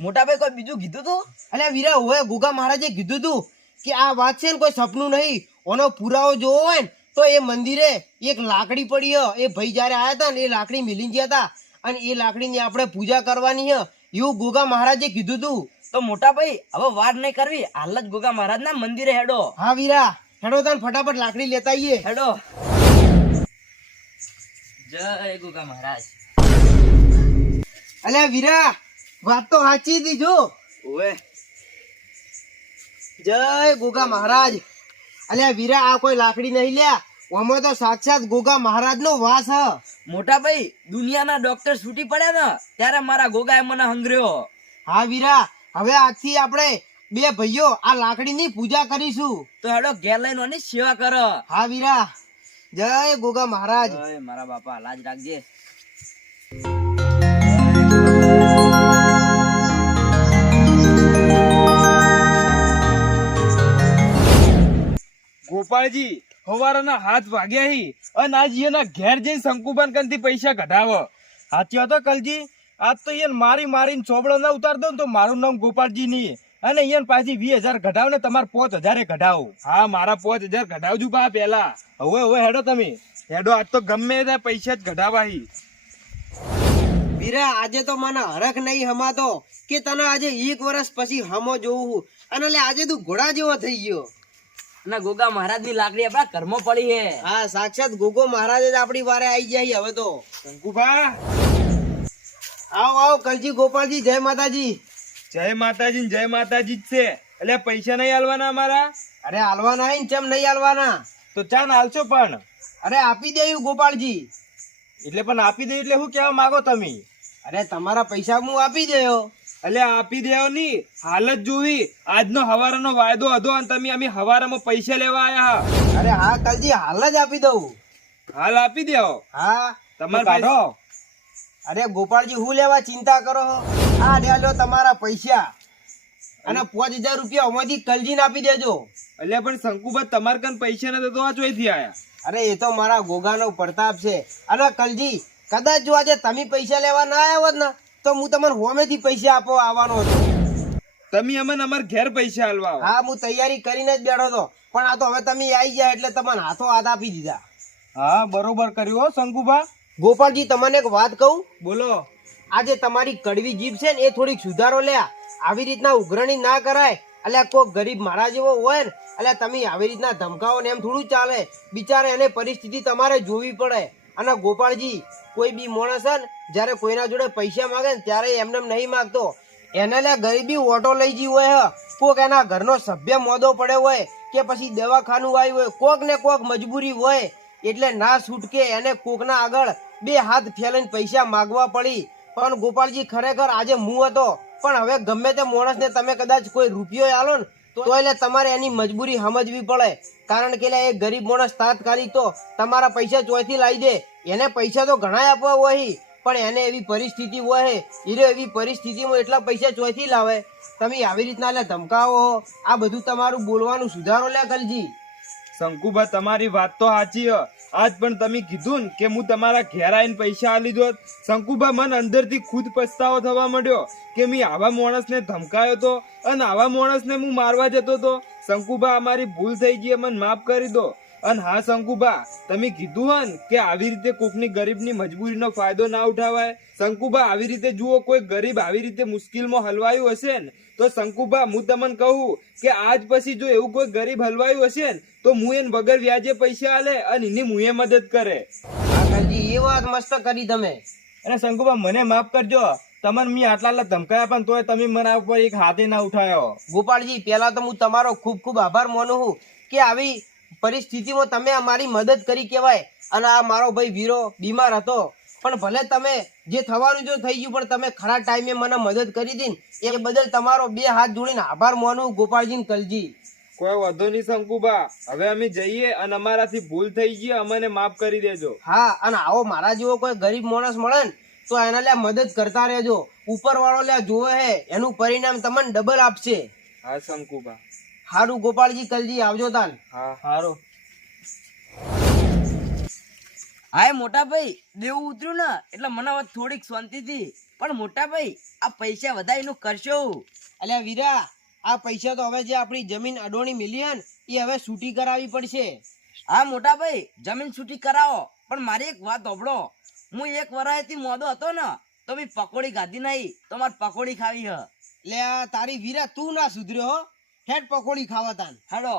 મોટા ભાઈ કોઈ બીજું કીધું તું? અલ્યા વીરા હોય ગોગા મહારાજે કીધું તું કે આ વાત છે ને કોઈ સપનું નહીં. ઓનો પુરાવો જોવો હોય ને તો એ મંદિરે એક લાકડી પડી હ. એ ભાઈ જયારે આયા હતા ને એ લાકડી મિલી ગયા હતા અને એ લાકડીની આપણે પૂજા કરવાની હ એવું ગોગા મહારાજે કીધું તું. તો મોટા ભાઈ હવે વાર નહીં કરવી, હાલ જ ગોગા મહારાજ ના મંદિરે હેડો. હા વીરા હેડો તને ફટાફટ લાકડી લેતા આવીએ. હેડો. જય ગોગા મહારાજ. અલ્યા વીરા, વાત તો સાચી હતી જો. ઓવે જય ગોગા મહારાજ. અલ્યા વીરા, આ કોઈ લાકડી નહીં લ્યા, આમાં તો સાક્ષાત ગોગા મહારાજ નો વાસ હ. મોટા ભાઈ, દુનિયાના ડોક્ટર છૂટી પડ્યા ને ત્યારે મારા ગોગાએ મને હંગર્યો. હા વીરા, હવે આજથી આપણે બે ભાઈઓ આ લાકડીની પૂજા કરીશું. તો હેડો ઘેર લઈને ઓની સેવા કરો. હા વીરા, જય ગોગા મહારાજ. જય મારા બાપા, લાજ રાખજે. ગોપાળજી હવારના હાથ વાગ્યા હી અને આજ એના ઘેર જઈને શંકુબાન કંથી પૈસા કઢાવો. હાચી હતો કલજી, આજ તો એને મારીને ચોબડો ના ઉતાર દો ને તો મારું નામ ગોપાળજી નહીં, અને એને પાછી 20,000 કઢાવ ને તમારે 5,000 કઢાવો. હા, મારા 5,000 કઢાવજો બા પેલા. હવે હેડો તમે હેડો, આજ તો ગમે તે પૈસા જ કઢાવા હી. વીરા, આજે તો મને હરખ નહીં હમાતો કે તને આજે 1 વર્ષ પછી હમો જોવું, અને લે આજે તું ઘોડા જેવો થઈ ગયો. અને ગોગા મહારાજ ની લાકડી આપણા ઘરમાં પડી હે. હા, સાક્ષાત ગોગો મહારાજ જ આપણી વારે આવી જાય હવે તો. શંકુબા, આવો કલજી ગોપાલજી, જય માતાજી. જય માતાજી જય માતાજી જ છે. એટલે પૈસા નહીં આલવાના અમારા? અરે હાલવાના હે ને, ચમ નહીં હાલવાના? તો ચાન હાલશો પણ. અરે આપી દેયું ગોપાલજી. એટલે પણ આપી દે એટલે શું કહેવા માંગો તમે? અરે તમારા પૈસા હું આપી દેયો. એટલે આપી દેવો ની હાલત જોવી. આજનો હવારાનો વાયદો હતો અને તમે અમે હવારામાં પૈસા લેવા આયા. અરે હા કલજી, હાલ જ આપી દઉં. હાલ આપી દેવો. હા તમારે કાઢો. અરે ગોપાલજી, હું લેવા ચિંતા કરો? આ લ્યો તમારા પૈસા, અને 5,000 રૂપિયા આમાંથી કલજીને આપી દેજો. એટલે પણ શંકુબા, તમારે કન પૈસા નથી તો આ ચોઈથી આયા? અરે એ તો મારા ગોગાનો પ્રતાપ છે. અને કલજી, કદાચ જો આજે તમે પૈસા લેવા ના આવ્યા હોત ને તો હું તમને હોમેથી પૈસા આપો આવવાનો હતો. તમે અમને અમાર ઘેર પૈસા આલવા આવો. હા, હું તૈયારી કરીને જ બેઠો હતો, પણ આ તો હવે તમે આવી ગયા એટલે તમને હાથો હાથ આપી દીધા. હા, બરોબર કર્યું હો શંકુબા. ગોપાલજી, તમને એક વાત કહું? બોલો. આજે તમારી કડવી જીભ છે ને એ થોડીક સુધારો લે. આવી રીતના ઉઘરણી ના કરાય. અલ્યા કોક ગરીબ મારા જેવો હોય ને, અલ્યા તમે આવી રીતના ધમકાવો ને એમ થોડું ચાલે. બિચારે એને પરિસ્થિતિ તમારે જોવી પડે. અને ગોપાલજી, કોઈ બી માણસ છે ને જયારે કોઈના જોડે પૈસા માંગે ને ત્યારે એમને નહીં માંગતો. એને લે ગરીબી ઓટો લઈ જી હોય, કોક એના ઘરનો સભ્ય મોદો પડ્યો હોય કે પછી દવાખાનું આવ્યું હોય, કોક ને કોક મજબૂરી હોય એટલે ના છૂટકે એને કોકના આગળ 2 હાથ ફેલાઈને પૈસા માગવા પડી. પણ ગોપાલજી, ખરેખર આજે હું હતો, પણ હવે ગમે તે માણસને તમે કદાચ કોઈ રૂપિયો આલો ને તો એટલે તમારે એની મજબૂરી સમજવી પડે. કારણ કે એ ગરીબ માણસ તાત્કાલિક તો તમારા પૈસા ચોયથી લાવી દે. એને પૈસા તો ઘણા આપવા હોય, પણ એને એવી પરિસ્થિતિ હોય, એવી પરિસ્થિતિમાં એટલા પૈસા ચોયથી લાવે. તમે આવી રીતના લે ધમકાવો, આ બધું તમારું બોલવાનું સુધારો લે કલજી. શંકુબા, તમારી વાત તો સાચી હ. આજ પણ તમે કીધું ને કે હું તમારા ઘેર આવીને પૈસા આલી દોત. શંકુબા, મને અંદરથી ખુદ પછતાવો થવા માંડ્યો કે મેં આવા માણસને ધમકાયો તો અને આવા માણસને હું મારવા જતો તો. શંકુબા, અમારી ભૂલ થઈ ગઈ, મને માફ કરી દો. અને હા શંકુબા, તમે કીધું હન કે આવી રીતે કોકની ગરીબની મજબૂરીનો ફાયદો ના ઉઠાવાય. શંકુબા, આવી રીતે જુઓ, કોઈ ગરીબ આવી રીતે મુશ્કેલમાં હલવાયું હશે ને તો શંકુબા, હું તમને કહું કે આજ પછી જો એવું કોઈ ગરીબ હલવાયું હશે ને તો હું એને વગર વ્યાજે પૈસા આલે અને એની મુએ મદદ કરે. હા કલજી, એ વાત મસ્ત કરી તમે. અને શંકુબા, મને માફ કરજો. તમને મેં આટલા ધમકાયા પણ તોય તમે મને ઉપર એક હાથે ના ઉઠાયો. ગોપાલજી, પહેલા તો હું તમારો ખૂબ ખૂબ આભાર માનું છું કે આવી પરિસ્થિતિમાં તમે અમારી મદદ કરી કહેવાય. અને આ મારો ભાઈ વીરો બીમાર હતો, પણ ભલે તમે જે થવાનું જો થઈ ગયું, પણ તમે ખરા ટાઈમે મને મદદ કરી હતી એ બદલ તમારો 2 હાથ જોડીને આભાર માનું ગોપાલજી ને કલજી. કોઈ વાંધો નહીં શંકુબા, હવે અમે જઈએ અને અમારાથી ભૂલ થઈ ગઈ, અમને માફ કરી દેજો. હા, અને આવો મારા જેવો કોઈ ગરીબ માણસ મળે ને તો એના લે મદદ કરતા રહેજો. ઉપર વાળો લે જોવે હે એનું પરિણામ તમને ડબલ આપશે. હા શંકુબા. હારું ગોપાલજી, કલજી આવજો તાન. હા, હારું. હા મોટા ભાઈ, દેવું ઉતર્યું ને એટલે મને હવે થોડીક શાંતિ હતી. પણ મોટા ભાઈ, આ પૈસા વધારીનું કરશો? અલ્યા વીરા, આ પૈસા તો હવે જે આપણી જમીન અડોણી મિલી હે ને એ હવે છૂટી કરાવી પડશે. હા મોટા ભાઈ, જમીન છૂટી કરાવો, પણ મારી એક વાત સાંભળો. હું 1 વરાયથી મોદો હતો ને તો મેં પકોડી ખાધી નહીં, તો મારે પકોડી ખાવી હ. લે તારી વીરા, તું ના સુધર્યો હો. હેડ પકોડી ખાવા તાન. હેડો.